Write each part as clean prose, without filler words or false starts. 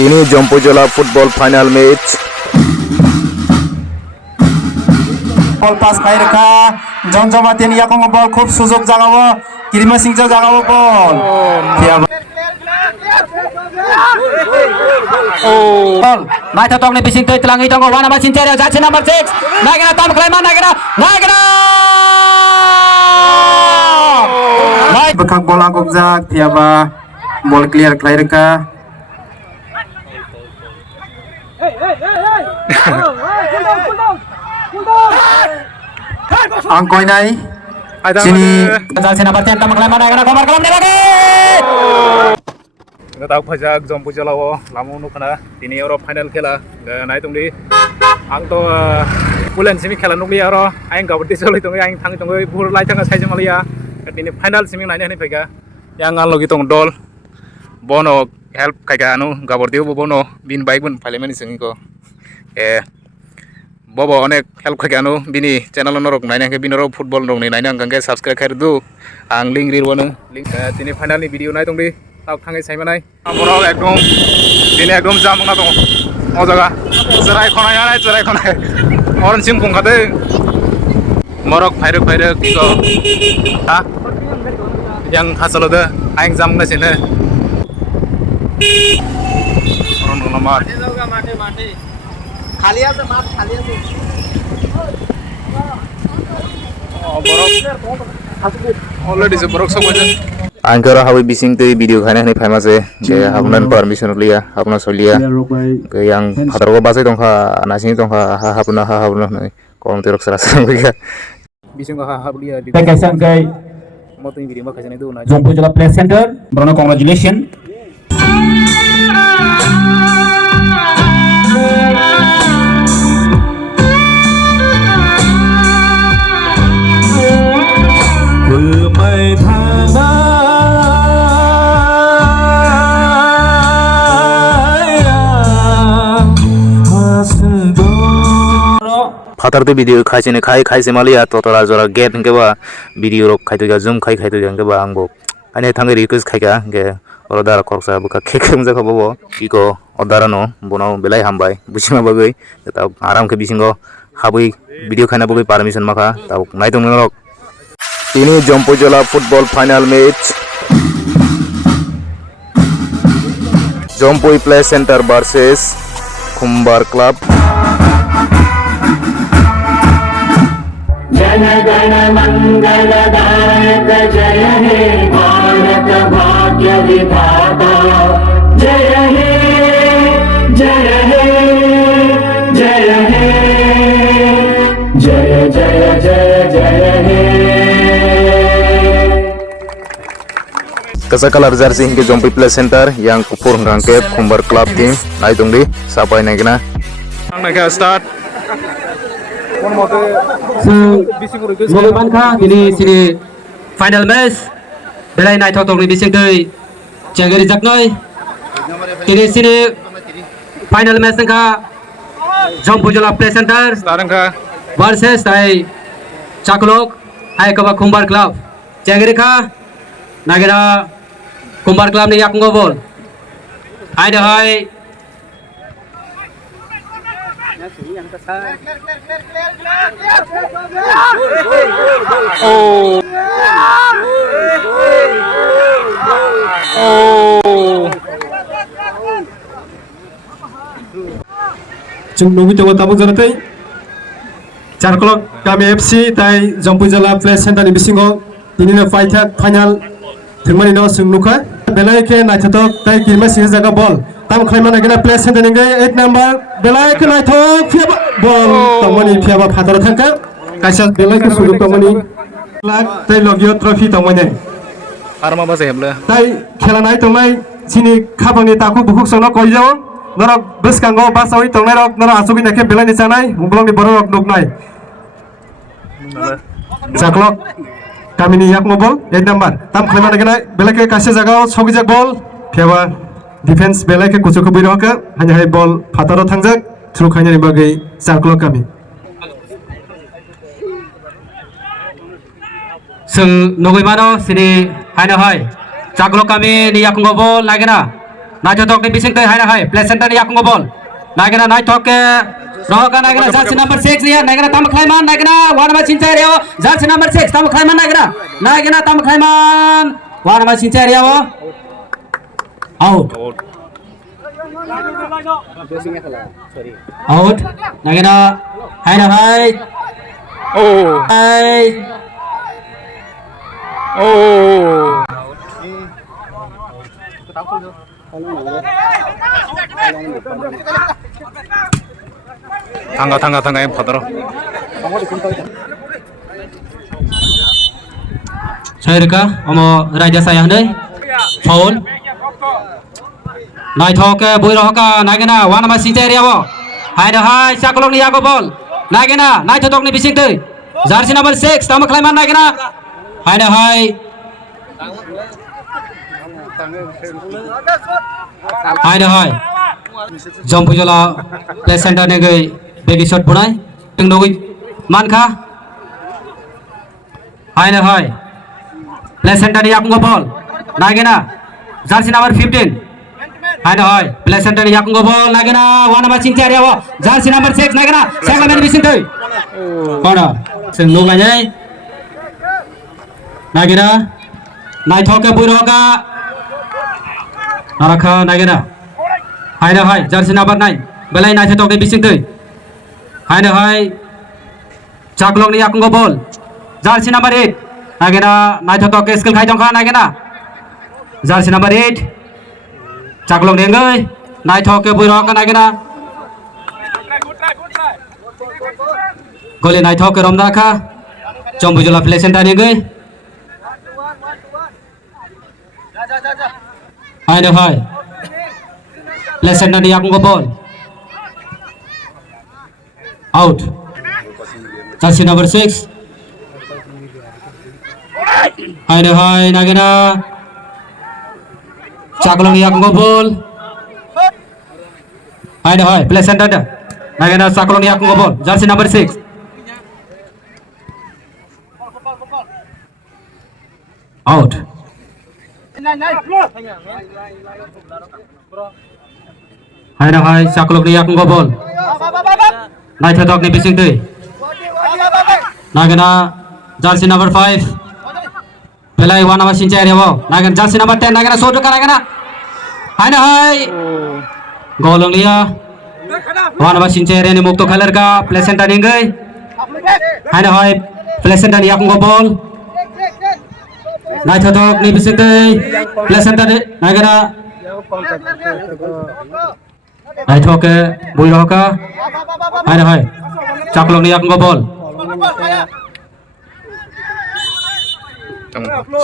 ini Jompojola football final match. Ball pass kairka Jomjoma tin yakong ball khub sujog jagawo Kirima Singja jagawo ball. Ball Maitha Tongni bising toi telangi tongo wana masin cari jaci number 6 nagena tam klaiman nagena Bekak bola gobjak tiaba ball clear kairka angkoi nai sini jaci number 10 tam klaiman nagena komar kalam ni lagi Tahu pajak Jompojola wo lamu nukana ini Euro final khela nai tungdi ang to pulen semi khela nukli aro aing gabati soli tungdi aing thang tungdi bur lai thanga sai jamalia ini final semi nai ne pega yang ang logi tong dol bono help kaga anu gabati bo bono bin baik bun parliament singi ko bobo onek help kaga anu bini channel norok nai ne binoro football rong nai nang gange subscribe khair du ang link rir wono link ini final ni video nai tungdi tau thangai saimanai amorok ekdom dine ekdom jamungna dong o jaga jerai khonai oran sim khongkhade morok phairuk ko ha yang hasalode aing jamungna sine oran nomor खाली আছে মাঠ খালি আছে already se borok sok hoje angkara hawi bising te video khana ni famous e je habnan permission liya habna solia ke yang hadar ko basai tongkha anasini tongkha habna nai kom terok sara sangga bising ko hablia di Kaisan kai moto video ma khajane do na Jompojola Play Center Brono congratulations Fatar tu video khai se malia totora jora get ke ba video rok khai to ga zoom khai to ga ba angbo ane thangai request khai ga ge orodar korsa buka khekem ja khabo iko odarano bono belai hambai busima bagai ta aram ke bisingo habui video khana bagai permission makha ta nai tong rok ini Jompojola football final match Jompoi Play Center versus Khumbar Club Jana Gana मंगल दायक जय हे भारत भाग्य विधाता जय हे जय हे जय हे जय जय जय जय हे Kasa kalar jersey hingke Jompoi Play Center yang kupur ngangke Khumbar Club team nai tungdi sapai nagina naga start Mogoban kha ini sini final match belai nai thok ni bising dei jagari jaknoi ini sini final match kha Jompojola Play Center versus tai Chaklok ai kaba Khumbar Club jagari kha nagera Khumbar Club ni yakung bol ai dahai Jung nungi tongo tabuk jaratai Charkolok kami FC tai Jompojola Play Center ni bisingo ini na final thingmani no sung nuka belai ke naithatok tai Kirima Singja jaga ball tam khlaimana gena Play Center ni 8 number belai ke naithok fiaba ball tamani fiaba phatar thangka kaisa belai ke sujog tamani lak tai logio trophy tamani arma base hebla tai khela nai tomai sini khabangni taku bukuk sona koijao norok beskango basawi tongnai rok norok asugi nakhe belai ni chanai unglongni borok nuknai Chaklok kami ni yak ball 8 number tam khlaimana gena belai ke kaisa jagao sogijak ball fiaba defense belai ke kuchuk biroka hanya hai ball phataro thangjak through khaina ni bagai Chaklok kami sung nogoi mano sini haino hai Chaklok kami ni yakung bol lagena nai thotok ni bising tei hai na hai play center ni yakung ball nai gana nai thok ke roga nai gana jersey number 6 ni nai gana tam khlaiman nai gana wan ma sinchai reo jersey number 6 tam khlaiman nai gana tam khlaiman wan ma sinchai reo out out nai gana hai na hai Oh. hai Oh. Tangga yang padaro. saya reka omo raja saya dei foul nai thok ke boi roka nai gana wan ma sinchai reo hai na hai chakolong ni yago ball nai gana nai thotok ni bising tei jersey number 6 tam khlaiman nai gana hai na hai hai na hai jump jala play center ne gai bagi shot bunai ting noi man kha hai na hai play center ni yakung ball nai gana jersey number 15 hai na hai play center ni yakung ball nai gana wan ma sinchai reo jersey number 6 nai gana second man bising tei kona sing lu ngai nai nai gana nai thok ke boi roka narakha nai gana hai na hai jersey number 9 belai nai thotok ni bising tei hai na hai chaklong ni yakung ball jersey number 8 nai gana nai thotok ke skill khai jong kha nai gana jersey number 8 chaklong ni ngai nai thok ke boi roka nai gana gole nai thok ke rom nakha chom bujula play center ni ngai hai na hai play center ni yakung ball out jersey number 6 hai na hai nagena chakolong ni yakung ball hai na hai play center da nagena chakolong ni yakung ball jersey number 6 out hai na hai chakolong ni yakung ball nai thotok ni bising tei nagena jersey number 5 pelai wana ma sinchai reo nagena jersey number 10 nagena shot ka nagena hai na hai golong lia wana ma sinchai re ni mukto khaler ka play center ni ngai hai na hai play center ni yakung ball nai thotok ni bising tei play center ni nagena nai thok ke boi roka hai na hai chaklong ni yakung ball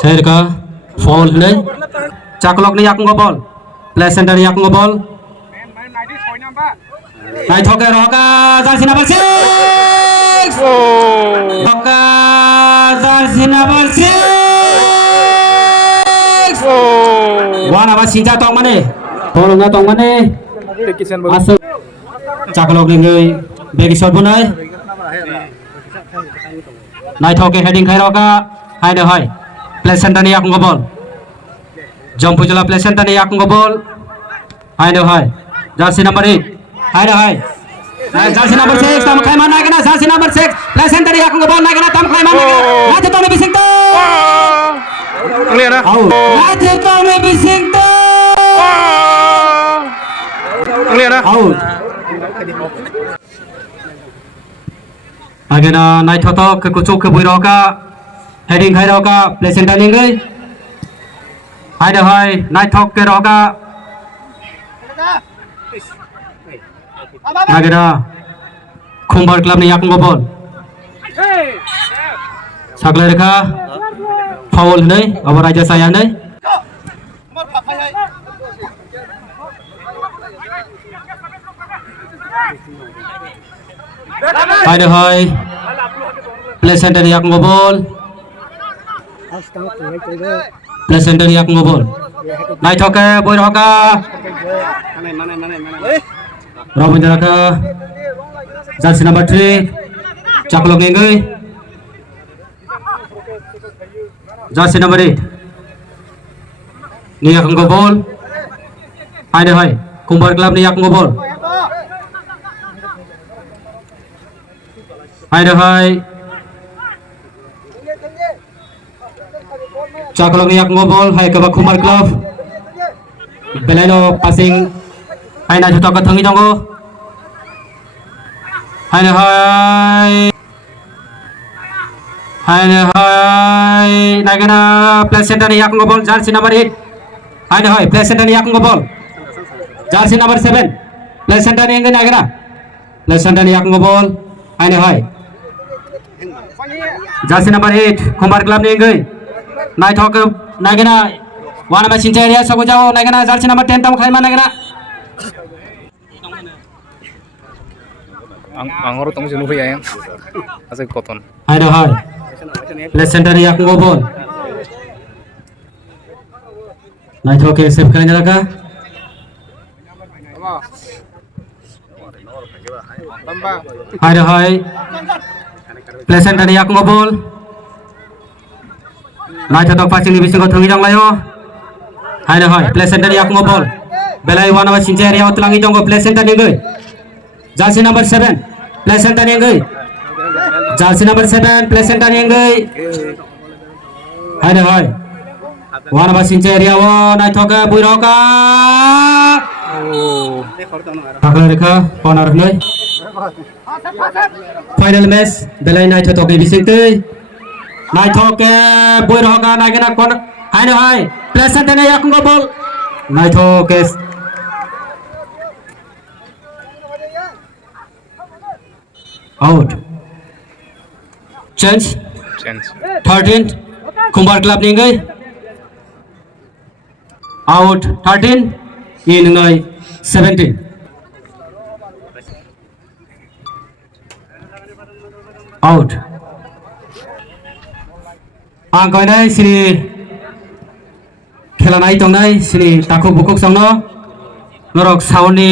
share ka foul nei chaklong ni yakung ball play center ni yakung ball nai thok ke roka jersey number 6 roka jersey number 6 wana ba sinja tong mane tolong na tong mane masuk chaklong ni ngai bagi shot bunai nai thok ke heading khai roka hai na hai play center ni yakung ball jump jala play center ni yakung ball hai na hai jersey number 8 hai na hai jersey number 6 tam khai man nai kana jersey number 6 play center ni yakung ball nai kana tam khai man nai kana nai to me bising to Lihat na. nai to me bising to Lihat na. out agena nai thotok ke kuchuk ke boi roka heading khai roka play center ni ngai hai na hai nai thok ke roka agena khumbar club ni yakung ball saklai rekha foul nei abo raja saya nei hai na hai play center ni yakung ball play center ni yakung ball nai thok ke boi roka Robin Jaraka jersey number 3 chaklong ngai jersey number 8 ni yakung ball hai de hai Kumbar Club ni yak ngobol hai de hai Cakolok ni yak ngobol hai ke Kumbar Club belai lo passing hai na jotok thangi jongo hai de hai nagana play center ni yak ngobol jersey number 8 hai de hai play center ni yak ngobol jersey number 7 play center ni nagana play center ni yak ngobol hai de hai jersey number 8 Kumbar Club ni ngai nai thok nagana wana ba sincha area sago jao nagana jersey number 10 tam khaima nagana angoro tong jenu hoya yang ase koton hai de hai play center ni yak ngobol nai thok ke save khaina laga hai de hai play center ni yak ngobol nai thok passing ni bising ko thangi jong layo hai de hai play center ni yak ngobol belai wana ba sincha area utlangi jong play center ni ngai jersey number 7 play center ni ngai jersey number 7 play center ni ngai hai de hai wana ba sincha area wo nai thok buiroka Akla rekha corner nai final match belai nai thok ni bising tei nai thok buiroka nai gana corner hai de hai play center ni yak ngobol nai thok out change chance 13 Kumbar Club ni ngai out 13 in ngai 17 out ang koi nai sini khela nai tong nai sini takuk bukuk song no norok sound ni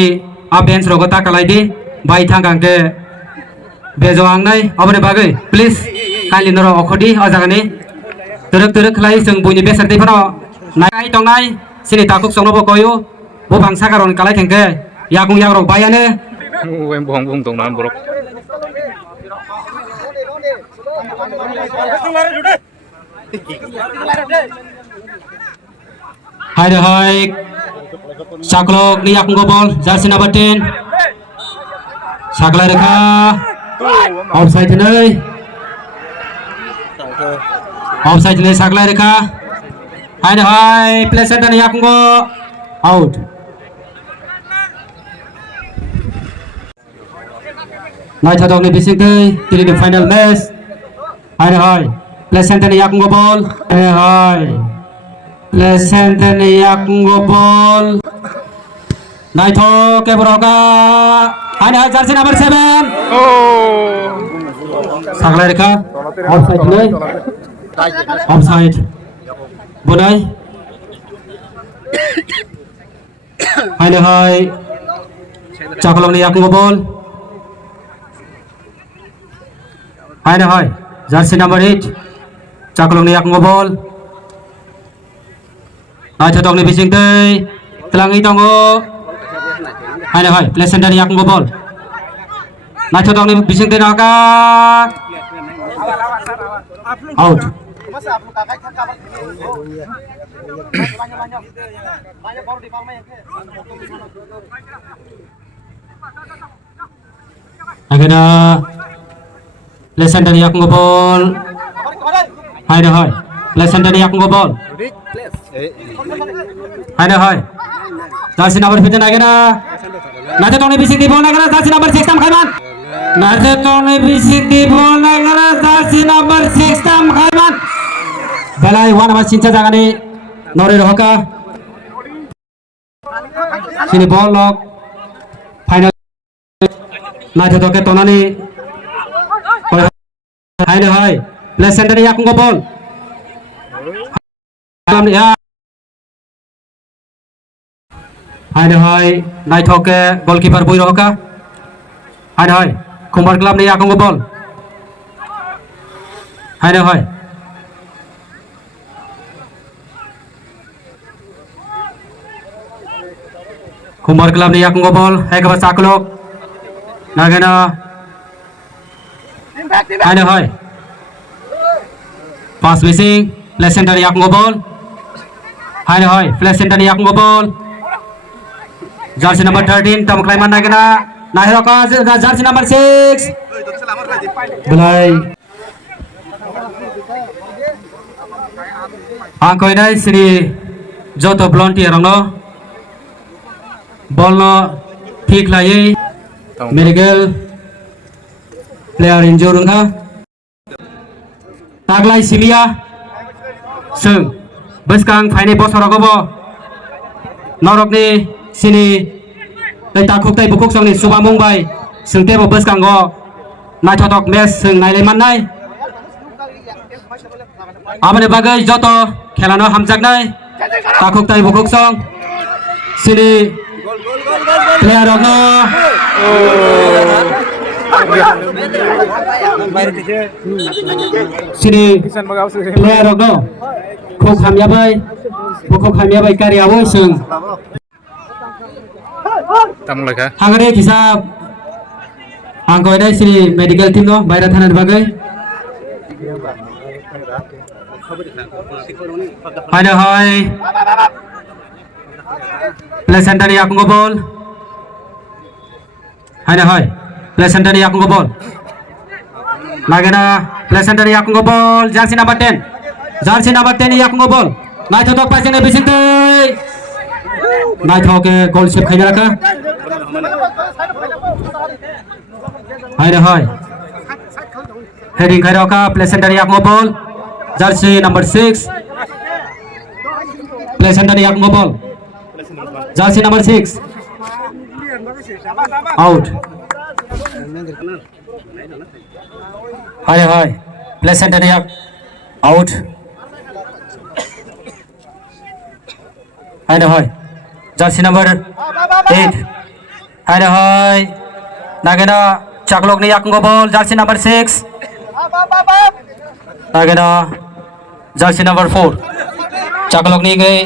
a bench ro ta kalai di bai thang kang ke bejo ang nai abone bagai please kali noro okhodi ajagani terek khlai sung buini besar ti phano nai tong nai sini takuk song no bo koyu bo bangsa karon kalai thengke yagung yak rok bayane wem bong tong nan borok hai de hai Cakolok ni yak ngobol jersey number 10 Sakla rekha offside nei sakla rekha hai de hai play center ni yak ngo out nai thadok ni bising tei tiri the final match hai de hai play center ni yak ngobol hai play center ni yak ngobol nai thok ke broka hai de hai jersey number 7 sakla rekha offside nei offside bonai hai de hai Cakolok ni yak ngobol hai de hai jersey number 8 Cakolok ni yak ngobol nai thadok ni bising tei telangi tongo hai de hai play center ni yak ngobol nai thadok ni bising tei naka out agena play center ni yak ngobol hai de hai play center ni yak ngobol hai de hai jersey number 15 agena nate tong ni bising di bol agena jersey number 6 tam khaiman nate tong ni bising di bol agena jersey number 6 tam khaiman belai wana ba sincha jagani nore rohaka sini ball lock final nate toke tonani hai de hai play center ni yak ngobol hai de hai nai thoke goalkeeper boi rohaka hai de hai Kumbar Club ni yak ngobol hai de hai Kumar Club ni yakung ball hai ke saklok nagena hai hai pass missing play center yakung ball hai play center yakung ball jersey number 13 tam klaiman nagena nahiro ka jersey number 6 belai angkoi dai sri joto volunteer rong no ball no ठीक लाये medical player injured nga taglai silia sung beskang phaine bosoro go norok ni sini dai takuk tai bukuk song ni suba mumbai sungte bo beskang go naithotok match sung nailai mannai amane bagai joto khelano hamjaknai takuk tai bukuk song sini player of no sini player of no khok hamya bai karya wo sung tamung laka hangare hisab angkoi dai sini medical team no baira thanar bagai hai hai play center yakung ball hai play center yakung ball lagena play center yakung ball jersey number 10 yakung ball naithotok pasine bising tei naithok ke goal save khaina raka hai heading khaira ka play center yakung ball jersey number 6 play center yakung ball jersey number 6 out hai play center yak out hai jersey number 8 hai nagena chaklok ni yak ball jersey number 6 nagena jersey number 4 chaklok ni gai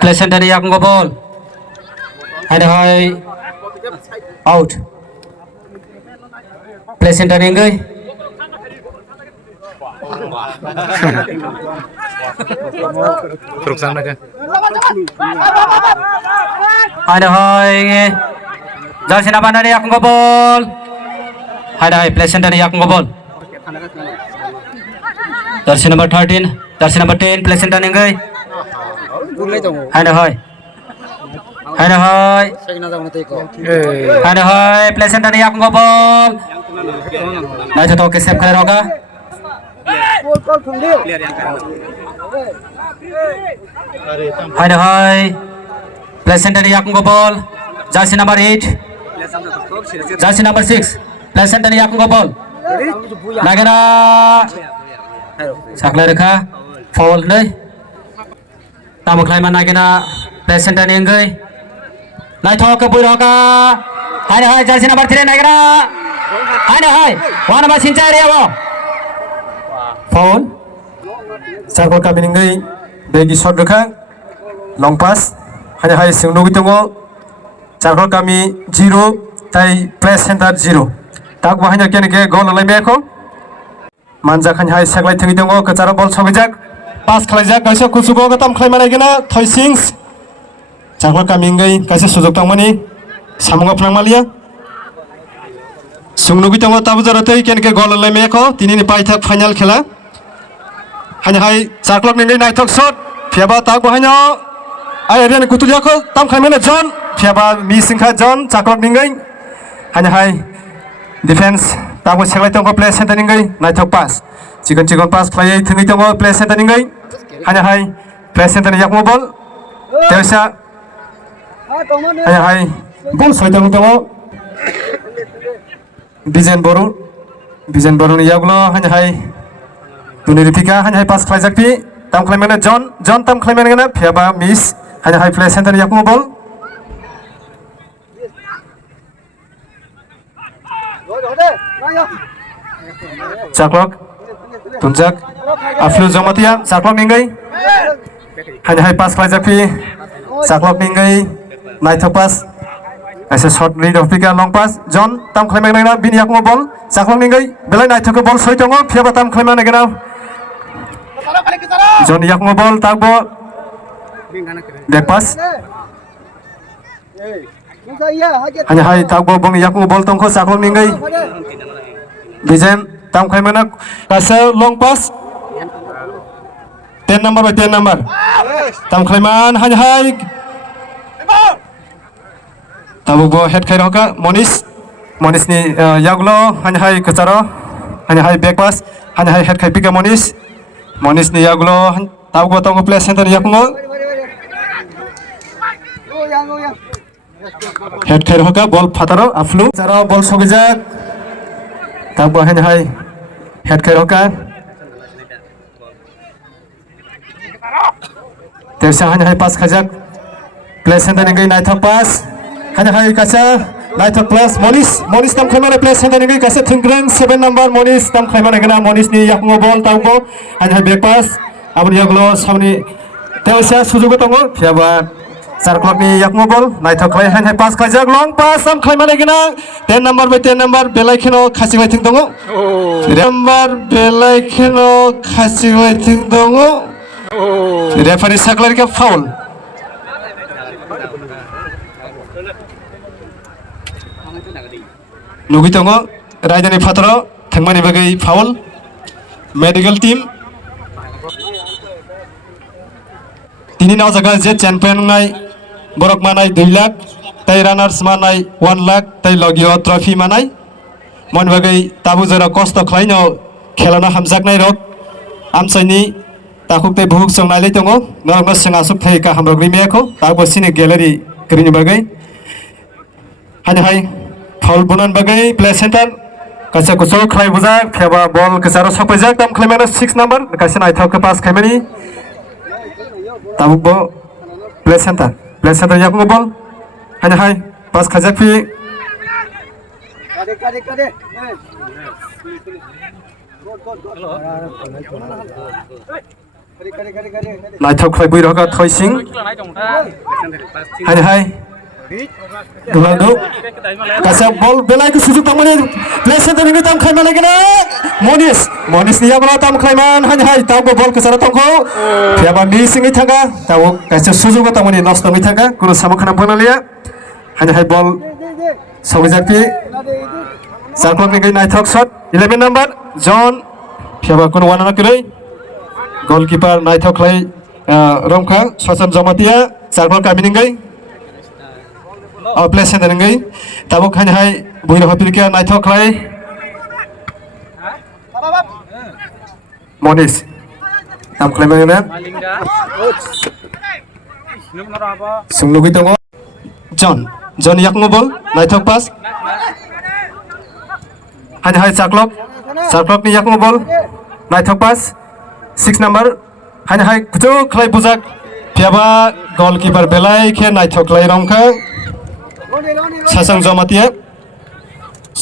play center yakung ball hai out play center engai teruk sang laka hai jersey number 9 yakung ball hai play center yakung ball jersey number 13 jersey number 10 play center engai hai play center yakung ball nai to ke save kare roga hai play center yakung ball jersey number 8 jersey number 6 play center yakung ball nagena saklai rekha foul nei tamuklai managena play center engai naithok ke buiroka hai jersey number 3 nagena hai one number sinchari abo foul sarkol kami ngai begi shot rekha long pass hai sung nogi tongo sarkol kami 0 tai play center 0 tak bahanya ken ke goal lai meko manja khan hai saklai thingi tongo kachara ball sobijak pass khlaijak kaisa kusugo gatam khlaimana gena thoisings sarkol kami ngai kaisa sujok tangmani samunga phlangmalia sung nogi tongo tabu jaratei ken ke goal lai meko tinini paithak final khela hai sarkol ngai naithok shot phiaba tak bahanya ai rian kutuliako tam khlaimana john phiaba mi singkha john sarkol ngai hai defense tabu seklai tongo play center ngai naithok pass chigon pass khlai thingi tongo play center ngai hai play center yakmo ball tesa hai ball soitang tongo bijen boru ni yaglo hai tuniri pika hai pass khlai jakpi tam khlai mana john tam khlai mana gana phiaba miss hai play center yakmo ball clock tunjak aflu jamatia saklok ningai hanya hai pas klajak pi saklok ningai naithok pas kaisa short lead of pika long pass John tam khlaimang naina bini yakmo ball saklok ningai belai naithok ball soi tongo phiaba tam khlaimang naina John yakmo ball takbo back pass hanya hai takbo bong yakmo ball tongko saklok ningai Bijen tam khlaimang na kaisa long pass 10 number by 10 number tam khlaiman hanya hai tabubo head khai roka Monis ni yaglo hanya hai kacharo hanya hai back pass hanya hai head khai pika Monis ni yaglo tabubo tongo play center yakmo head khai roka ball fataro aflu charo ball sogijak tabubo hanya hai head khai roka tersa hanya hai pass khajak play center ningai naithok pass hanya hai kasa naithok plus Monis tam khlaimana play center ningai kasa thinggreng 7 number Monis tam khlaimana gana Monis ni yakmo ball tangbo hanya hai back pass abni yaglo samni tersa sujugo tongo phiaba 4 o'clock ni yakmo ball naithok khlai hanya hai pass khajak long pass tam khlaimana gana 10 number by 10 number belai kheno khasibai thing tongo number belai kheno khasibai thing tongo referee saklar ka foul nugi tongo rajdhani phatro thangmani bagai foul medical team tini naw jaga je champion nai borok manai 2 lakh tai runners manai 1 lakh tai logio trophy manai mon bagai tabu jara kosto khlaino khelana hamjak nai rok amsaini takuk te buhuk songnai le tongo norma sanga sup thai ka hamrogri meko tabo sine gallery krini bagai hanya hai foul bunan bagai play center kaisa kuso khlai bujak pheba ball kasaro sopajak tam khlaimana 6 number kaisa naithok ka pass khaimani tabubo play center yakmo ball hanya hai pass khajak phi kade naithok khlai bui roka thoising hanya hai Dulado kasa ball belai ke sujud tamani play center ni tam khaimana gena Monis ni yaglo tam khaiman hanya hai taw ball kasara tongko phiaba ni singi thanga taw kasa sujud tamani nosto mi thanga kuno samukhana bonalia hanya hai ball sobijakti saklok ni naithok shot 11 number John phiaba kuno wana kirei goalkeeper naithok khlai romkha sasan jamatia saklok kaminingai play center ningai tabuk hanya hai buira hapilkia naithok khlai Monis tam khlai mangena sunglugi tongo John yakmo ball naithok pass hanya hai saklok ni yakmo ball naithok pass 6 number hanya hai kucho khlai bujak phiaba goalkeeper belai khe naithok khlai romkha Sasang Zomatia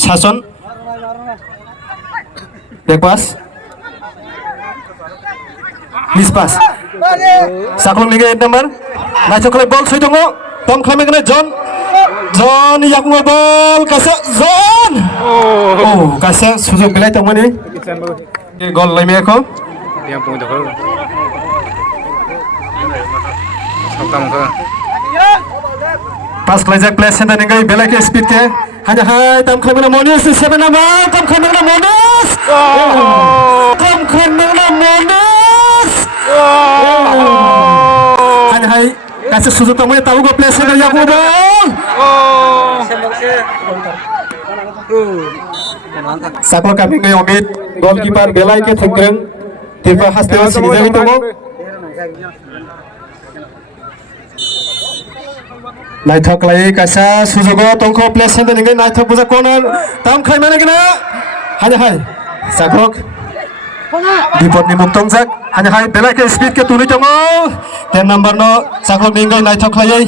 Sason back pass miss pass saklok ni 8 number naithok khlai ball soitongo tom khlai mangena John yakmo ball kasa John kasa sujog belai tongmani gol laimeko dia pun dah kau samtam ke pass klajak play center ningai belai ke speed ke hanya hai tam khamana Monis 7 number tam khamana Monis hanya hai kasa sujud tongmani tabu go play center yakmo ball saklok kami ngai omit goalkeeper belai ke thenggreng tirpa haste sinijai tongo naithok lai kasa sujogo tongko play center ningai naithok buja corner tam khaimana gena hanya hai saklok Dipot ni muktong jak hanya hai belai ke speed ke tuni tongo 10 number no saklok ningai naithok lai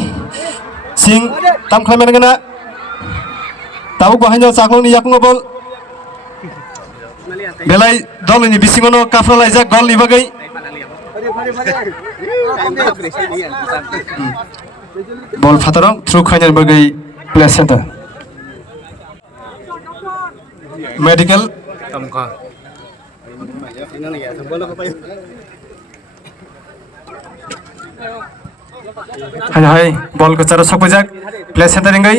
sing tam khaimana gena tahu bahanya saklok ni yakmo ball belai dol ini bisingono kafra laijak gol ni bagai ball fatarong through khainal bagai play center medical tamka hai ball ko charo sakpajak play center ingai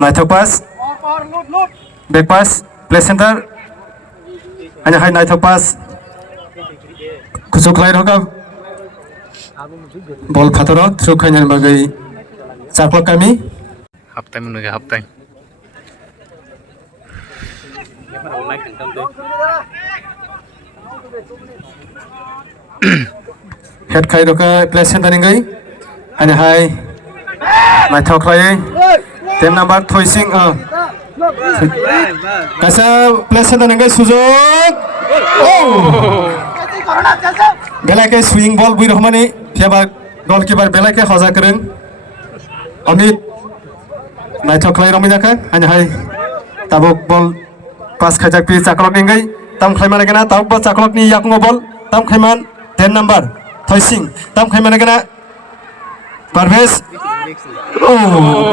naithok pass back pass play center hai naithok pass kusuk lai roka ball phataro through khainal bagai chaklok kami half time nuge half time head khai roka play center ingai hai naithok lai 10 number thoising kaisa play center ingai sujok belai ke swing ball bui rahmani fiaba goalkeeper belai ke hoja keren amit naithok lai romina ka hai tabok ball pass khajak pi chaklok ingai tam khaimana gana tabok chaklok ni yakmo ball tam khaiman 10 number thoising tam khaimana gana Parvez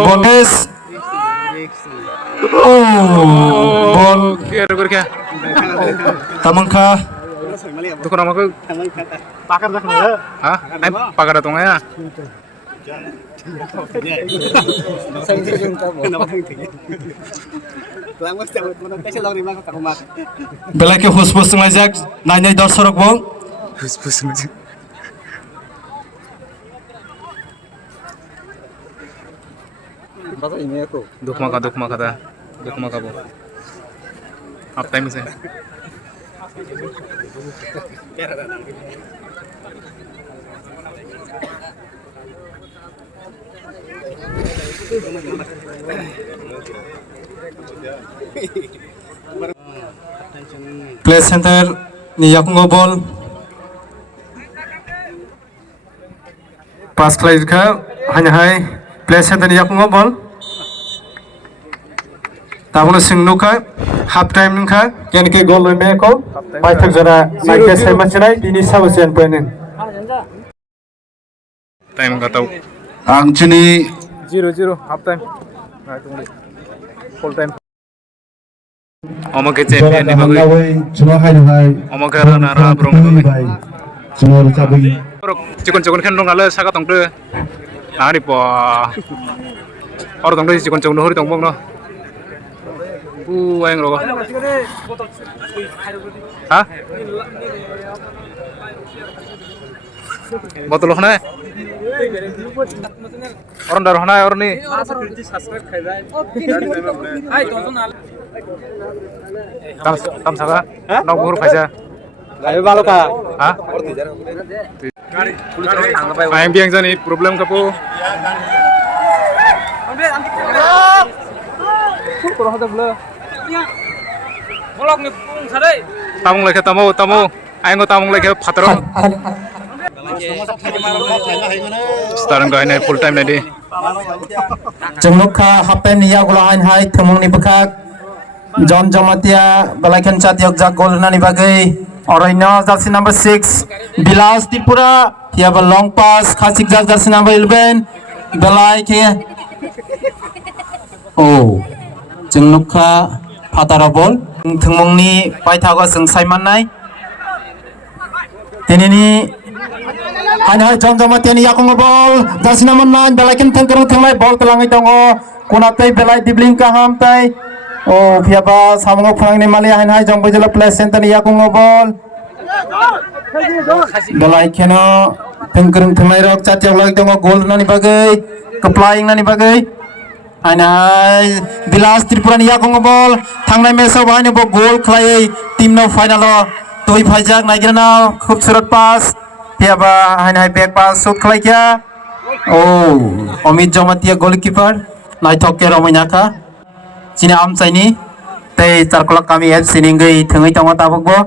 Bonges ball kira kira tamangkha dukun amaku pakar dah kena ha ai pakar datang ya belai ke hus-hus ngajak nainai dorsorok bong hus aja duk maka bu half time se play center ni yakungo ball pass play ka hai play center ni yakungo ball tabono singnuka half time nungkha kenke goal loime ko paithak jara naike saimachinai bini sabusian poinen time gatau ang chini 0-0 half time full time Omoke champion ni bagui omoke nara brong cikon kan dong ala saka tong de ari po or tong de cikon hori tong bong no ayang rogo ha botol hona orang dar hona or ni tam saka nok buru phaisa Ayo balo ka. ha ayang biang jani problem kapu tamung leke tamu ayang tamung leke phatro starang ga nei full time nei di Jumlukha hapen ya gulahan hai thumung ni bakak John Jomatia balakan chat yok jak gol nani bagai Oroino jersey number 6 Bilas Tripura he have a long pass khasik jak jersey number 11 belai ke Jumlukha phatara ball thumung ni paithago sung saimanai tenini hai John Jomatia ni yakung ball jersey number 9 balakan thangkarung thanglai ball telangai tongo konatai belai dibling ka hamtai fiaba samungo phang ni mali hai jongbojala play center ni yakung ball belai kheno thangkarung thanglai rok chatyak lagi tongo goal nani bagai keplaying nani bagai hai Bilas Tripura ni yakung ball thangnai match bai ni bo goal khlai team no final toi phaijak naigirana khubsurat pass fiaba hai back pass shot khlai kya Omid Jomatia goalkeeper naithok ke romainaka Cina am chaini tei charkolak kami FC ningai thungai tongo tabokbo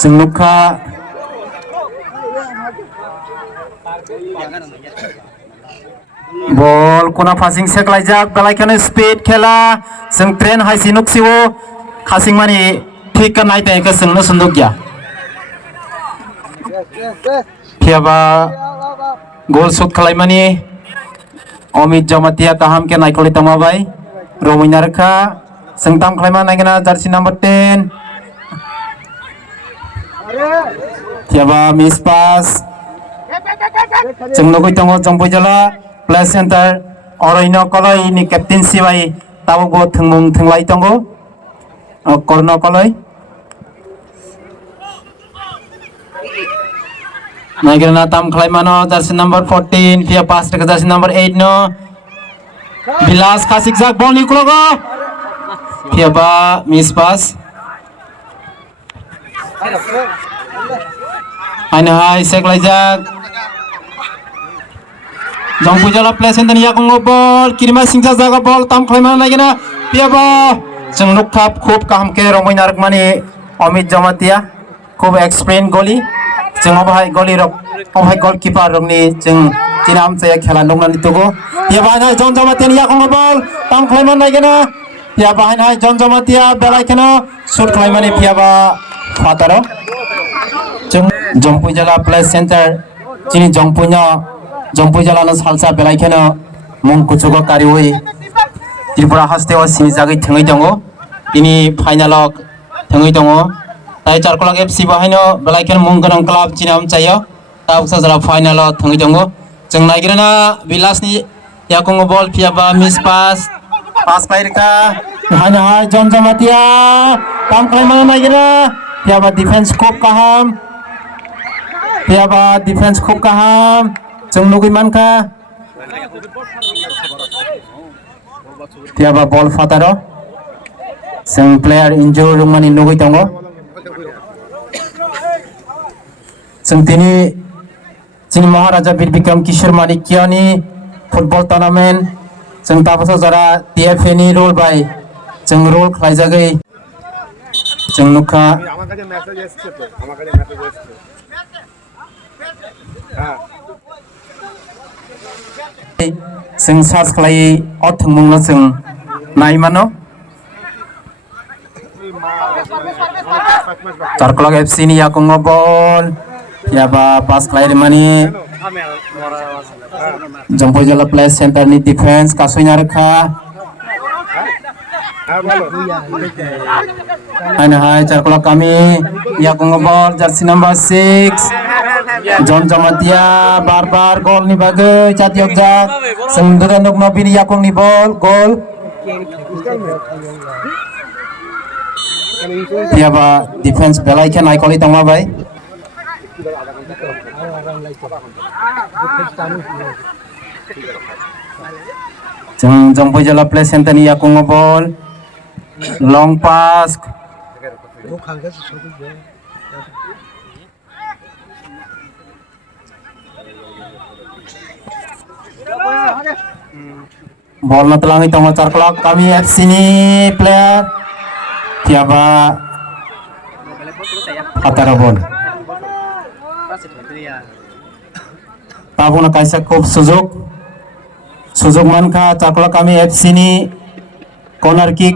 Jumlukha ball kuna passing seklaijak belai speed khela sing train haisi nuksiwo khasing mani thik ka nai te ka sing no sunduk ya phiaba goal shot khlaimani Omid Jamatia kaham ke naikoli tamabai Romina rekha sengtam khlaima naigena jersey number 10 phiaba miss pass jengno koi tongo jongpoi jala play center oroino koloi ni captaincy bai tabo bo thungmung thunglai tongo korno koloi naigena tam khlaimano jersey number 14 phia pass reka jersey number 8 no Bilas kasik jak ball ni kulogo phia ba miss pass aina hai seklai jak jongpui jala play center ya kongo ball kirima singja jaga ball tam khlaimano naigena phia ba jeng nukhap khub kaham ke romoi narakmani Omid Jamatia khub experience goli jeng bahai goli rok bahai goalkeeper rok ni jeng tinam saya khela nongna nitugo ya bahai John Jamatia ya kongo ball tam khlaimano naigena ya bahai John Jamatia belai keno shoot khlaimani phia ba fataro jeng jongpui jala play center chini jongpui jala no salsa belai keno mung kuchugo kariwi Tripura haste o sini jagi thungai tongo ini final ok thungai tongo tai Charkolak FC bahino belai ken mung ganang club chinam chayo ta uksa jara final o thungai tongo jeng naigirana Bilas ni yakongo ball phia ba miss pass pairka hana hai John Jamatia tam khlaimano naigirana phia ba defense khub kaham jeng nugui mankha phia ba ball fataro jeng player injury rungmani nugui tongo jeng chini Maharaja Bir Bikram Kishore Manikya ni football tournament jeng taposo jara TFA ni role by jeng role khlaijagai jeng nukha जों सार्च खालायै अथंमंनो जों नायमानो Charkolak FC ni yakongo ball yaba pass खालायै माने जंपoi jala play center ni defense kasoina rekha ana hai Charkolak kami yakongo ball jersey number 6 John Jamatia bar gol ni bagai catiok jak sendera nuk nopi ni yakong ni ball gol tiaba defense belai kan naikoli tangma bai jongpoi jala play center ni yakong ball long pass ball na telangi tongo Charkolak kami FC ni player tiaba atara ball tabuna kaisa khub sujog mankha Charkolak kami FC ni corner kick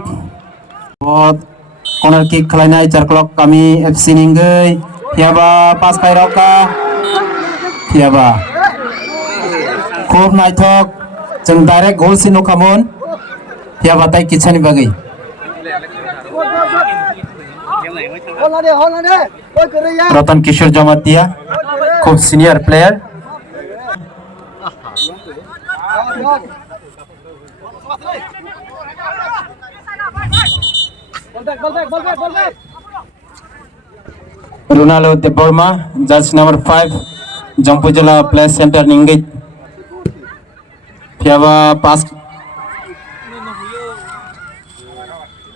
khlainai Charkolak kami FC ni ngai tiaba pass kairoka tiaba khub naithok जों direct goal सिनो खामोन या बाताई किछानि बागै रतन किशोर जमातिया खूब senior player Ronaldo de Burma jersey number 5 जंपो जला प्ले सेंटर निंगे Piaba pass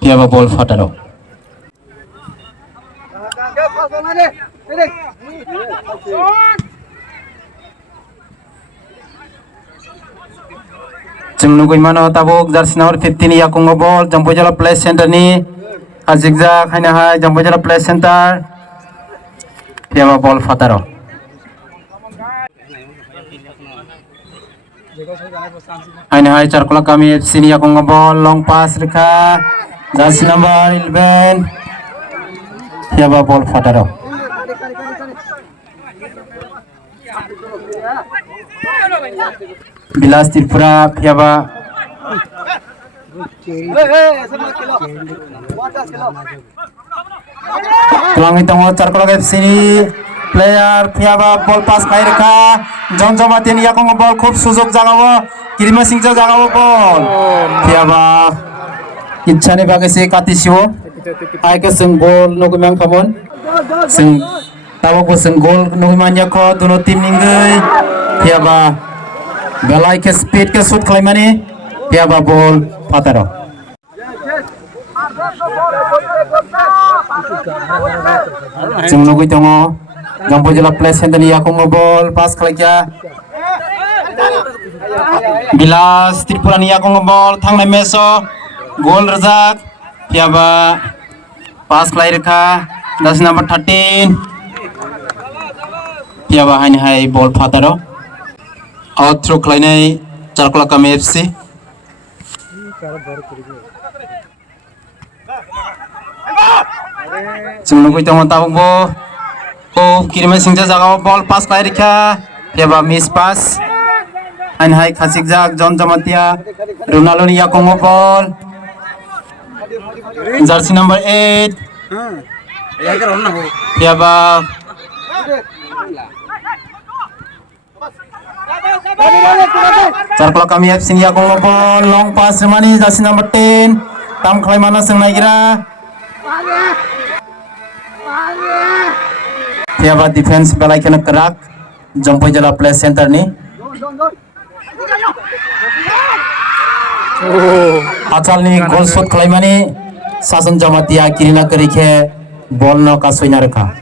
Piaba ball fataro जों नुगै मानो tabok jersey number 15 yakongo ball jangpoi jala play center ni ajigja khaina hai jangpoi jala play center Piaba ball fataro Aina hai Charkola kami FC ni aku ngebol long pass reka jersey number 11 siapa ball fataro Bilas Tripura siapa tulang itu Charkola FC ni player siapa ball pass kai reka John Jomatin ya aku ngebol khub sujok jagawo Kirima Singja jagawo ball siapa Ichane bagese katisiwo aike sing gol nogumang kamon sing tawak bo sing gol nogumanya ko duno tim ningai siapa belai ke speed ke shoot khlaimani siapa ball pataro sing nogui tongo Jampu jela play center ni aku ngebol pas khalaiya Bilas Tripura ni aku ngebol thangnai meso gol rajak siapa pas khlai rekha 10 number 13 siapa haini hai ball fataro out throw khlainai Charkola kami FC Sungguh itu mau tahu bo oh Kirima Singja jagawo ball pass khlai rekha siapa miss pass haini hai khasik jak John Jamatia Ronaldo ni aku ngebol jersey number 8 siapa Charkola kami FC ni aku ngebol long pass remani jersey number 10 tam khlai mana sing naigira siapa defense belai kena kerak Jampu jela play center ni Achal ni gol shot khlaimani Sasan Jamatia Kirina Karikhe ball no kasoina rekha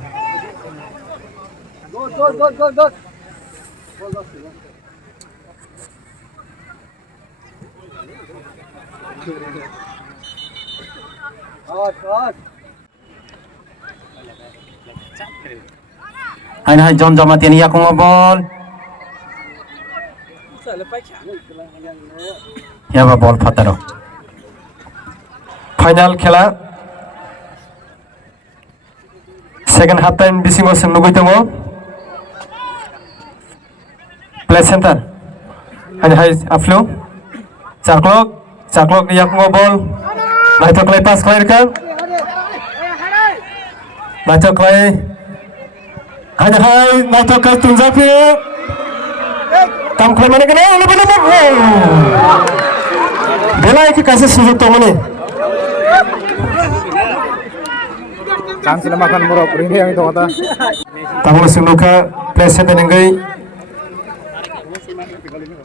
Hain hai John Jamatia ni aku ngebol siapa ball fataro final khela second half time bisingo sing nugui tongo play center hain hai aflo Charkola ni aku ngebol naito klay pass khlai rekha naito klay hain hai naito klay tunjapi tam khlai mane kene ole bole belai ke kaise sujud to mane chance lama kan morok rini yang itu kata tamu singnuka play center ningai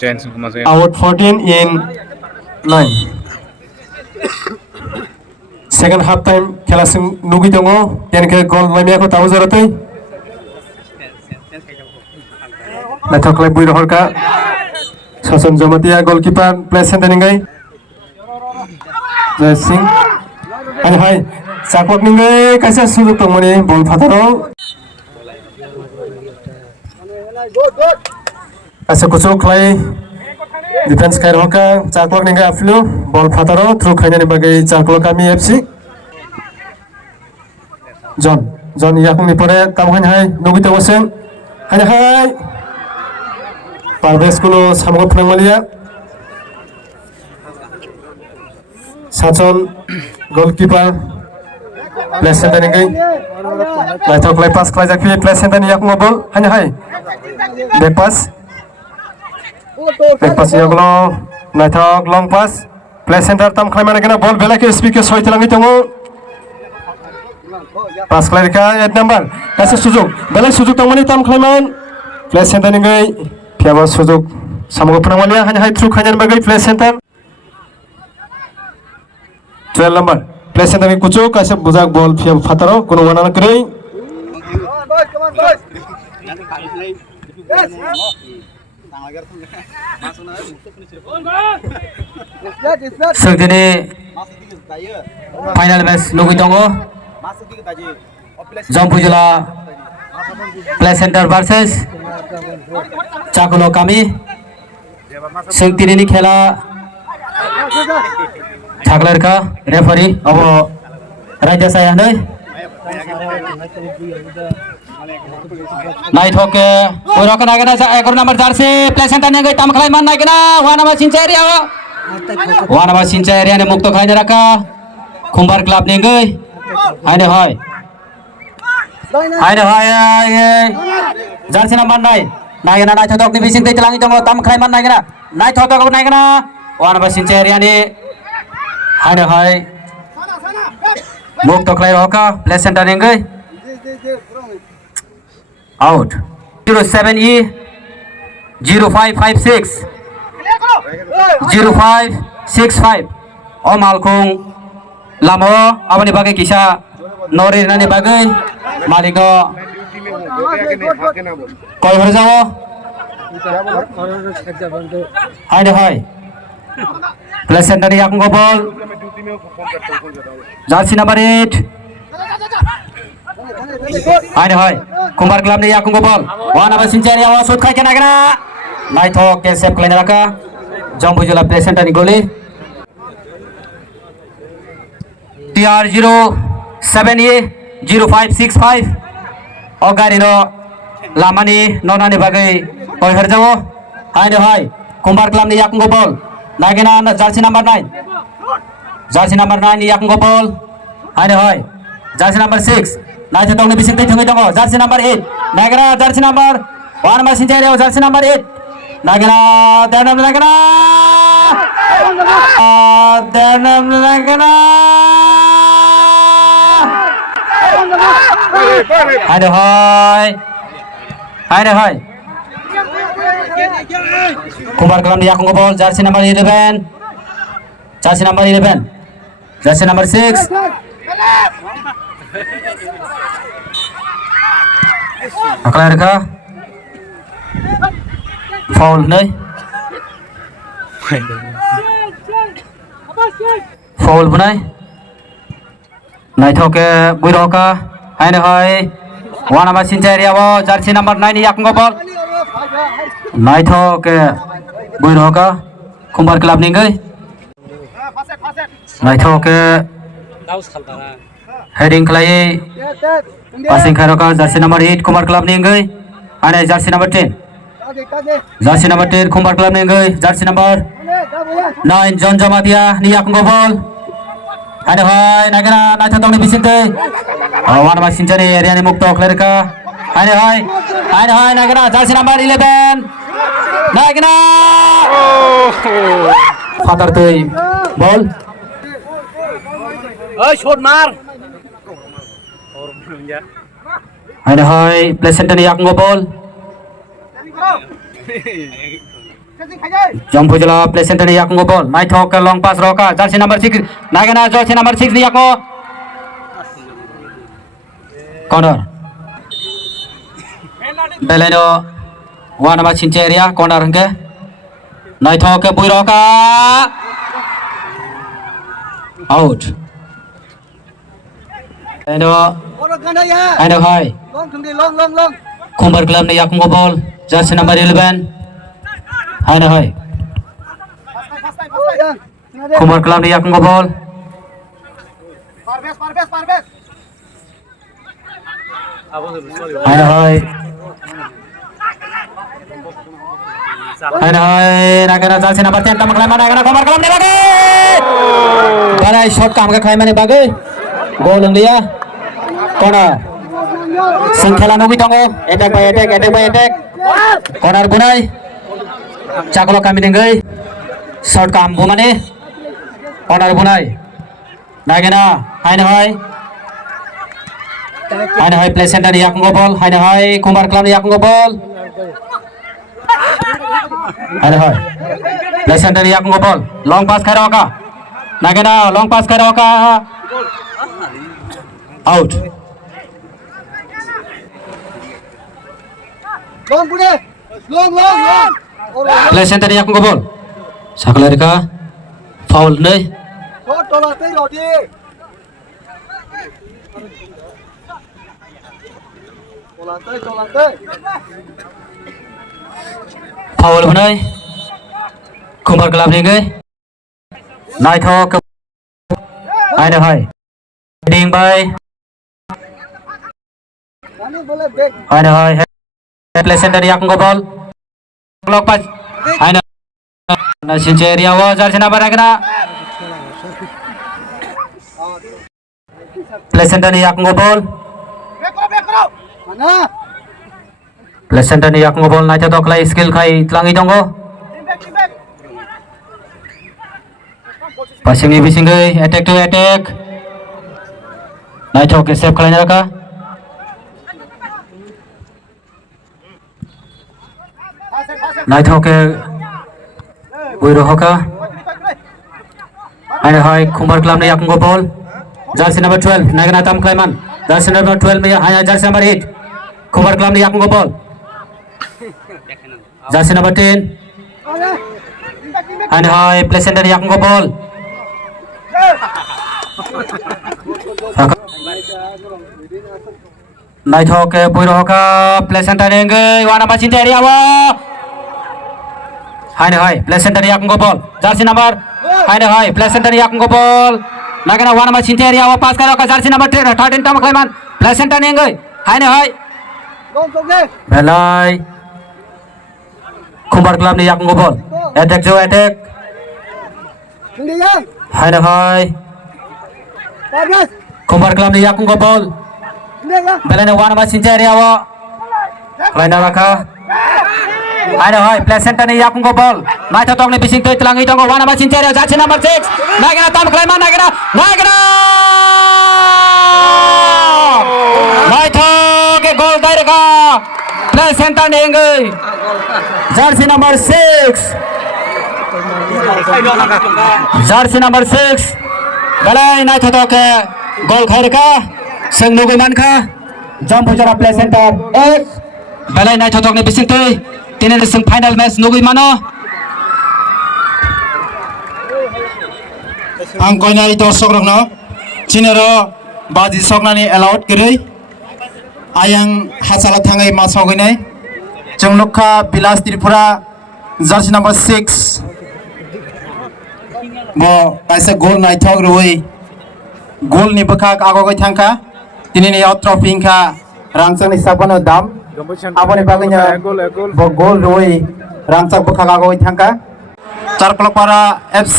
chance masih out 14 in 9 second half time khela sing nugi tongo tenke goal maimia ko tamu jaratai nathok lai bui rohor ka Sasan Jamatia goalkeeper play center ningai Jai Singh ani hai Charkola ningai kaisa sujok tongmani ball fataro kaisa kuchuk khlai defense kai roka Charkola ningai aflu ball fataro through khainani bagai Charkola kami FC John yakung ni pore tamhan hai nugi to waseng hai Parves kulo samogo phnangmalia Sajon goalkeeper play center ningai naithok lai pass khlai jakhi play center ni yakung ball hai back pass yagulo naithok long pass play center tam khlai mane kena ball belaki speed ke soitelangi tongo pass khlai rekha 8 number kaisa sujok belai sujok tangmani tam khlaiman play center ningai piaba sujok samogo phnangmalia hai through khainani bagai play center 12 number play center ni kuchuk kaisa bujak ball piaba fataro kono wanana krei Sugdini final match nugui tongo Jampu jela play center versus Charkola kami Sengtini khela Chaklarka referee abo Raja saya deh. Naik hoke, burokan lagi na ekor nomor jersey, placenta nih gay tam khalai man naik na, wana mas sinca area nih mukto khalai neraka, kumbar club nih gay, ayo hai, jersey nomor naik na naik thotok nih bising teh celangi jongo tam khalai man naik thotok naik na, wana mas sinca area nih, ayo hai, mukto khalai hoka, placenta nih gay. Out 07E 0556 0565 Om Alkung Lamo abani bagai kisah Nori nani bagai Maliko koi berjao hai deh hai Pleasant dari aku ngobol jersey number 8 Hai hai, kumbar club ni aku ngobol. Wana basin cari awal shoot khai kena kena. Naik thok ke save kena raka. Jambu jula placenta ni goli. TR07E 0565. Ogari no lamani nona ni bagai koi herjawo. Hai hai, kumbar club ni aku ngobol. Naik kena jersey number 9. Jersey number 9 ni aku ngobol. Hai hai, jersey number 6. Naik thotok nih bising teh thungi jongo jersey number 8 nagara jersey number 1 masih cari jersey number 8 nagara danam nagara aduh hai kumbar kelam dia aku ngobol jersey number 11 jersey number 11 jersey number 6 Aklar ka foul nih foul bunai naik thoke buiroka hai hai wana masin cari awo jersey number 9 yak ngobol naik thoke buiroka kumbar club nih gay naik thoke heading kelai passing kharoka jersey number 8 kumar club nih gay ane jersey number 10 jersey number 10 kumar club nih gay jersey number 9 John Jamatia ni yak ngobol ane hai nagana na thotok ni bisinte wan masin cari area ni mukto clear ka ane hai nagana jersey number 11 nagana father tei ball shot mar Hai hai placenta ni yak ngobol Jampu jala placenta ni yak ngobol naik thok ke long pass roka jersey number 6 nagana jersey number 6 ni yak ngo corner beleno wana ma chinche area corner ke naik thok ke bui roka out Aduh hai kumbar club ni yak ngobol jersey number 11 aduh hai kumbar club ni yak ngobol aduh hai nagara jersey number 10 tamak lama nagara kumbar club ni lagi balai shot kam ke khai mani bagai gol dia corner sengkela nugi tongo attack by attack corner bunai caklo kami nenggai short kam bumane corner bunai nagena hai placenta ni yak ngobol hai kumbar club ni yak ngobol hai placenta ni yak ngobol long pass kharoka nagena long pass kharoka out long placenta ni yak ngobol saklar ka foul nih foul bunai Kumbar Club ni ngai Naithok Aina hai Ding by Aina hai Play center yakung ko ball Block pas Aina Na Sinceria wa jersey number agna Play center ni yakung ko ball Play center ni yakung ko ball Naithok lai skill khai tlangi dongo Passing ni bising gay, attack to attack. Naithok ke save khalai raka. Naithok ke buiro hoka. Aina hai Kumbar Club ni yakung ko ball. Jersey number 12, Nagana Tam Klaiman. Jersey number 12 me hanya jersey number 8. Kumbar Club ni yakung ko ball. Jersey number 10. Aina hai play center yakung ko ball. Naithok ke buiro hoka play center engai wana machin area wa hai play center yakung ko ball jersey number hai play center yakung ko ball nagana wana machin area wa pass karo ka jersey number 13 tam klaiman play center engai hai belai Kumbar Club ni yakung ko ball attack jo attack hai Kumbar Club ni yakung ko ball belai na wana machin area wa laina raka hai play center ni yakung ko ball Naithok ni bising toi tlangi dongo wana machin area jersey number 6 nagana tam klaiman nagana Naithok ke goal daireka play center ni engai jersey number 6 jersey number 6 belai Naithok ke goal khaireka seng nugui manka jump jara play center 1 belai Naithok ni bising toi tinin seng final match nugui mano ang koinari dorsok rok no chinero baji soknani allowed giri ayang hasala thangai ma soginai jong nukha Bilas Tripura jersey number 6 bo kaisa goal Naithok roi goal ni bakhak agogoi thangka tinini out trophy ingkha rangchak ni sabano dam aboni bagainya bo goal roi rangchak bakhak agogoi thangka Charkolpara FC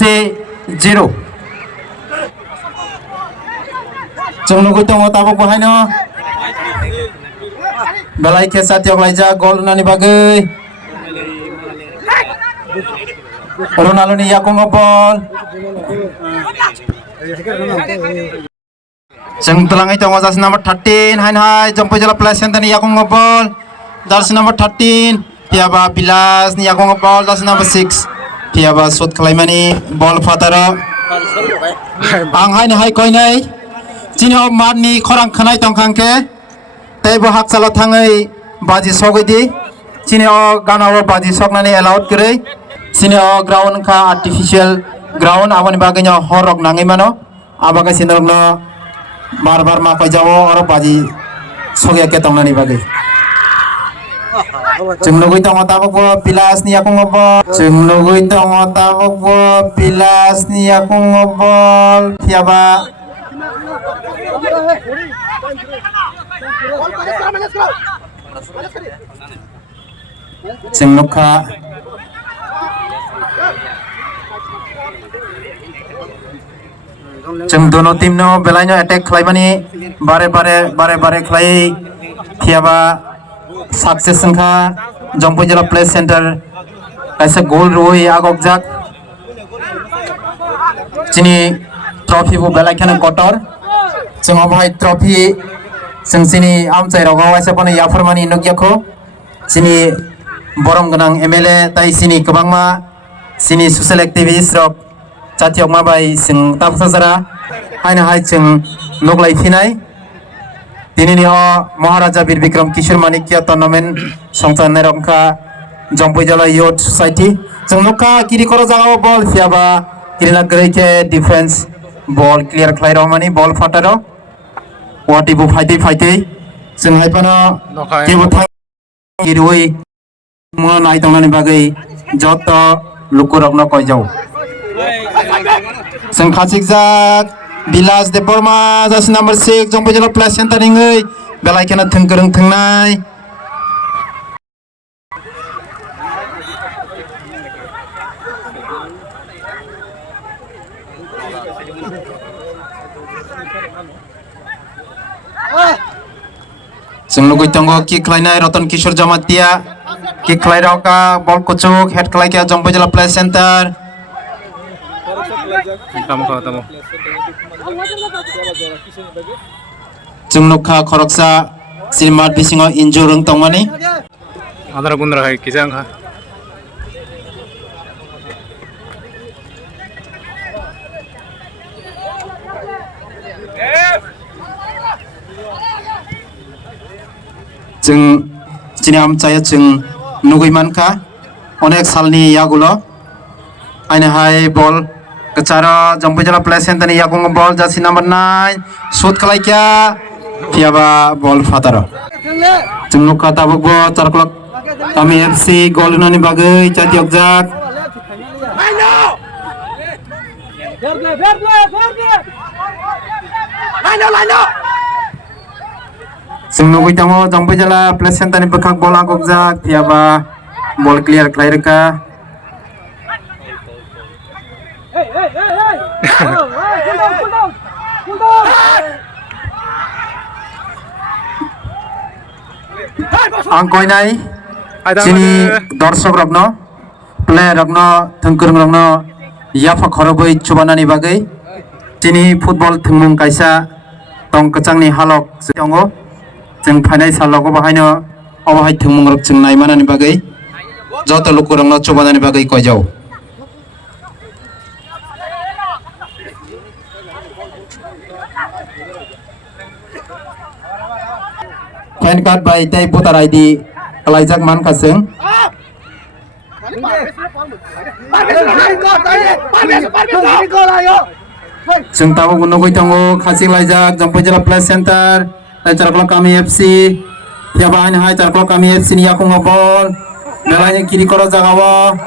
0 jong nugui tongo tabok bahaino belai ke Satyok laija goal nani bagai Ronaldo ni yakung ko ball jeng telangai tongo jersey number 13 hai jompo jala play center ni yakung ko ball jersey number 13 tiaba Bilas ni yakung ko ball jersey number 6 tiaba sut khlaimani ball fatara ang hai koinai chino mat ni khorang khanai tongkhangke teibo haksalo thangai baji sogidi chino ganao baji soknani allowed giri sini ground ka artificial ground aboni bagainya horok nangai mano abaga sinrokno bar ma ko jawo oro baji soge ke tongnani bagai Jungnugui tongo tabok Bilas ni yakung ball Jungnugui tongo tabok Bilas ni yakung ball tiaba Jungnukha Jeng dono tim no belai attack khlaimani bare khlai thiaba success sangkha Jongpui jela play center kaisa goal roi agok jak chini trophy bu belai khana kotor jeng bhai trophy sini amchai rogo waisa pani yaformani nogyakho chini borong ganang MLA tai sini kwbangma sini social activist rok Satyok ma bai sing tapsajara haina hai cheng noglai phinai tinini ho Maharaja Bir Bikram Kishore Manikya tournament songchan rongkha Jongpui jala youth society jeng nokha kiri koro jaga ball fiaba kirina greike defense ball clear khlai romani ball fataro wati bu fightai jeng hai pano kebo thang kirui mo nai tongnani bagai joto lukurok no koi jau sing khasik jak Bilas Deborma jas number 6 jong pejalo play center ingai belai kena thengkereng thengnai Sing lugui tongo ki khlainai Rotan Kishore Jamatia ki khlai roka ball kuchuk head khlai kya jong pejalo play center Tamo. Jungnukha khoroksa silmat bisingo injurung tongmani Andra gundra hai kisang ha. Jung chini amchaya jung nugui mankha onek salni yagulo aina hai ball kechara jompojala play center ni yakung ball jasi number 9 shoot khalai kya piaba ball fataro jungnukha tabukbo charklok kami FC gol nani bagai chati okjak Sungguh tango jompojala play center ni bekak bola okjak piaba ball clear klairka angkoi nai chini dorshok rokno player rokno thengkurung rokno yafa khorobai chubanani bagai chini football thengmung kaisa tong kachangni halok tongo jeng phainai salogo bahaino obahai thengmung rok jeng naimanani bagai joto lukurongno chubanani bagai koijau Fan card by tay voter ID kalaijak man kaseng Jeng tahu gunung tango khasing laijak jompojala play center charklok kami FC tiaba hai charklok kami FC ni yakung bol belanya kiri koro jagawa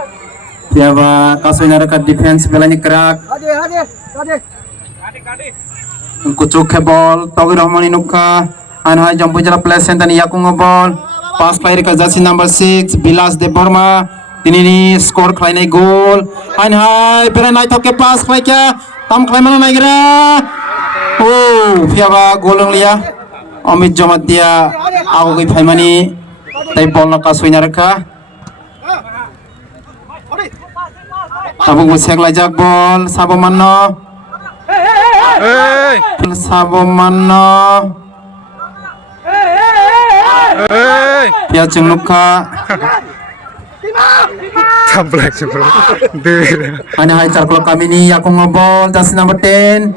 tiaba kasoinara ka defense belanya kerak kucuk bol togi rahmani nukha hai jompojala play center ni yakung bol pass player ka jasi number 6 Bilas Deborma tini ni score khlainai goal hai pera nai toke pass khlai kya tam khlai mana nai gira oh piaba golong lia Amit Jamatia aku goi phaimani tai ball na kasoina rakha Abu gusek lajak ball sabomanno sabomanno Pia Jungnukha Camplak bro. Ana hai charklok kami ni yakung ball jasi number 10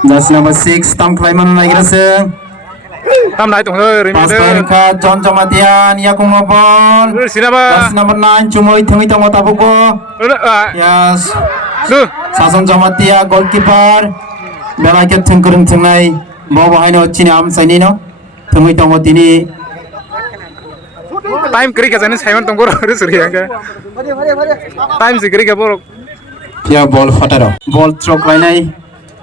jasi number 6 tam klaiman lagi raseng Tam nai tong ri pas player ka John Jamatian yakung ball Sinaba. jasi number 9 chumoi thengi tong tabuko yes Sason Jamatia goalkeeper belai ke thengkurung thengnai bo bahaino chini am saini no thengi tong tini Time kiri kazane Simon tong goro ri suri angka. Time sikiri ka borok. Pia ball fataro ball throw lainai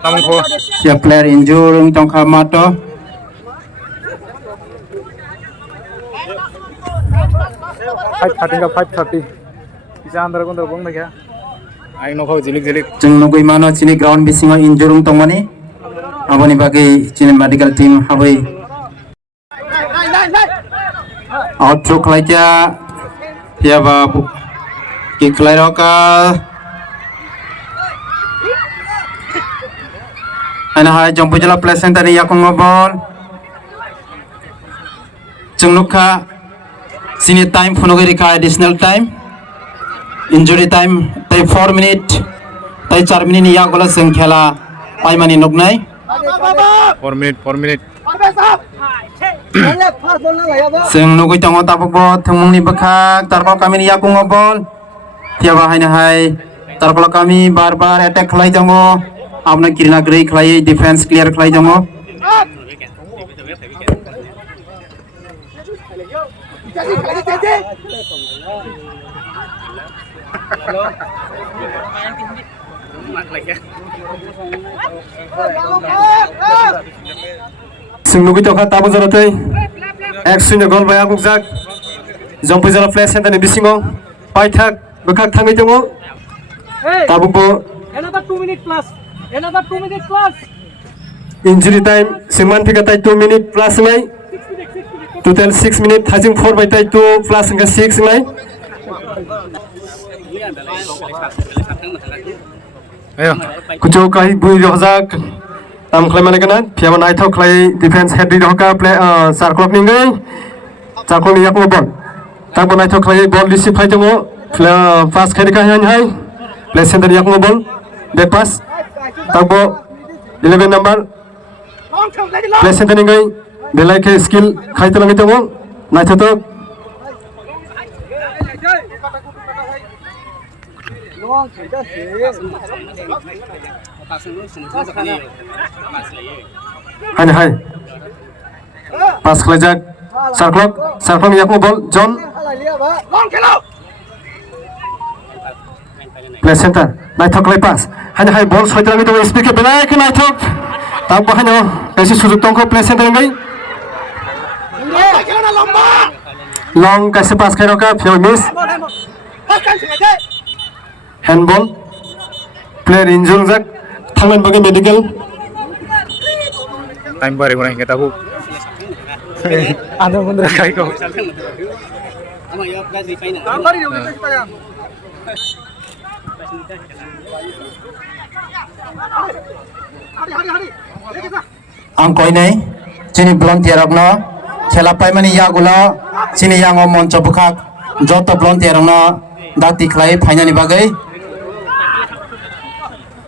Tamong ko. Pia player injure tong khamato 5:30 Bisa andar ko ndar bong na kya. Ai no kho jilik Jeng nugui mano chini ground bisingo injurung tongmani aboni bagai chini medical team habai outro khlaikya piaba ki khlairoka ana hai jompojala play center ni yakung ball Jungnukha sini time phonogoi rikha additional time injury time tai 4 minute tai 4 minute ni yagola seng khela paimani noknai 4 minute. seng nugui tango tapukbo thengmungni bakhak tarkol kami ni yakung bol tiaba haina hai tarkol kami bar attack khlai jango apna kirina grei khlai defense clear khlai jango Sungguh itu kata tabu zaratai, eksunya gol bayar bukjak, jompu jala flash center ni bisingo, paithak bekak tangi tungo, tabu bo. Another 2 minutes plus. Another 2 minutes plus. Injury time seman tiga tai 2 minute plus ngai, total 6 minute, hajing 4 by tai 2 plus ngai 6 ngai. Ayo. Kucuk kai bui rozak. Tam klai mana kena, piawan ai thok klai defense head di doka play sarklok ni ngai, sarklok ni yak mo ball. Tak bon ai thok klai ball receive hai tungo, pass khai ka hai, play center yak mo ball, back pass. Tak bo 11 number, play center ni ngai, belai ke skill khai tulang itu mo, nai thotok. Hai, pas kelajak, sarklok yak mo ball, John. Play center, nai thok klai pass, hai ball soi tulang itu speak belai ke nai thok. Tak bahano, kasi sujud tongko play center ngai. Long kasi pass khai roka, few miss. Handball, player injured jak, tangan bagi medical. Time bare guna kita bu. Ada bener kai ko. Ang koi nei, chini volunteer rokno, khela pai mani yagulo, chini yango moncho bukhak, joto volunteer rokno, dati khlai phainani bagai.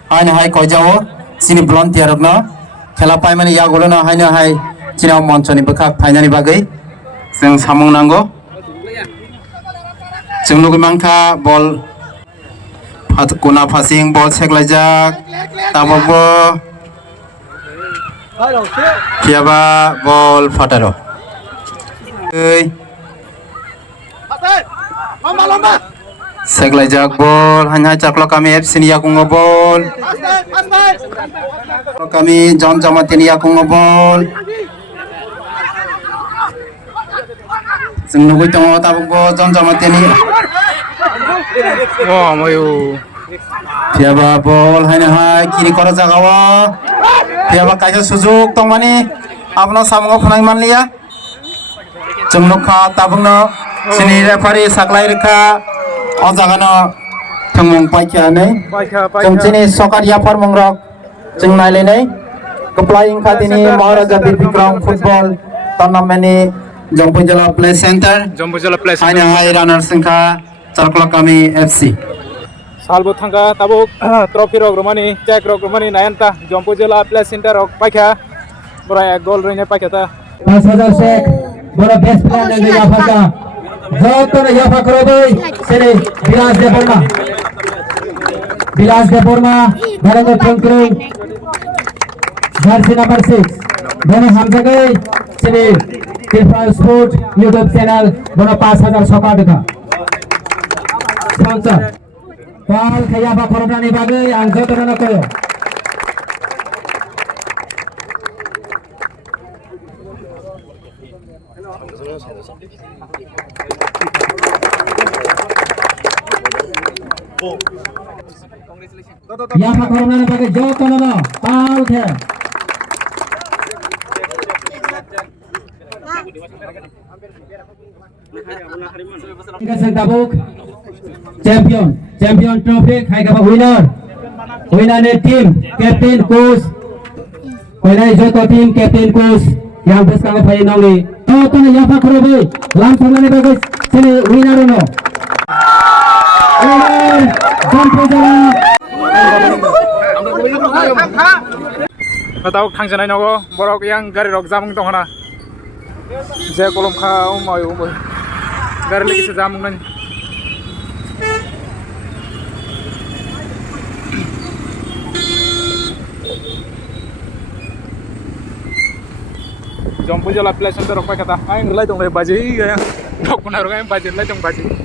Haina hai koi jao, chini volunteer rokno, khela pai mani yagulo na haina hai, chini moncho ni bukhak phainani bagai. Seng samung nango. Seng nugi mangka ball, kuna passing ball seklajak, tabobo. Kiaba ball fataro. Seglajak ball hanya caklo kami FC ni aku ngobol. Kami John Jamatin aku ngobol. Semua itu mau tahu John Jamatin ni. Wah, mayu. Kiaba ball hanya hai kiri kora jagawa. Kiaba kaisa sujuk tong mani. Apno samungo khanai manliya. Jumnukha tabungno sini referee saklai rekha o jagano thangmung paikya nei jong chini sokar yapar mongrok jong nailai nei keplai khatini Maharaja Bikram football tournament ni Jompu Jala Play Center Jompu Jala Play hanya hai runner singkha Charklok kami FC salbo thangka tabuk trophy rok romani check rok romani nayanta Jompu Jala Play Center rok paikha bora ek gol rene paikha ta 5000 sek bora best player dari Afrika joto na yafa koroboi sini Bilas Deporma Barango Tongkrung jersey number 6 dono hamzagai sini Tirpal Sport YouTube channel bora 5000 sokar dekha sponsor Pal Yafa Korobani bagai ang joto na koyo Yafa Korobani bagai joto na pal the Tabuk champion trophy khaigaba winner ne team captain coach koinai joto team captain coach yang bersama pai nongli joto na Yafa Korobani lam thangani bagai sini winner no Jompu Jala Tahu thangjanai nago borok yang gari rok jamung tonghana je kolom kha umai gari lagi se jamung nani Jompu jala play center rok pai kata. Aing relai dong le baji ya. Dok kuna rok aing baji relai dong baji.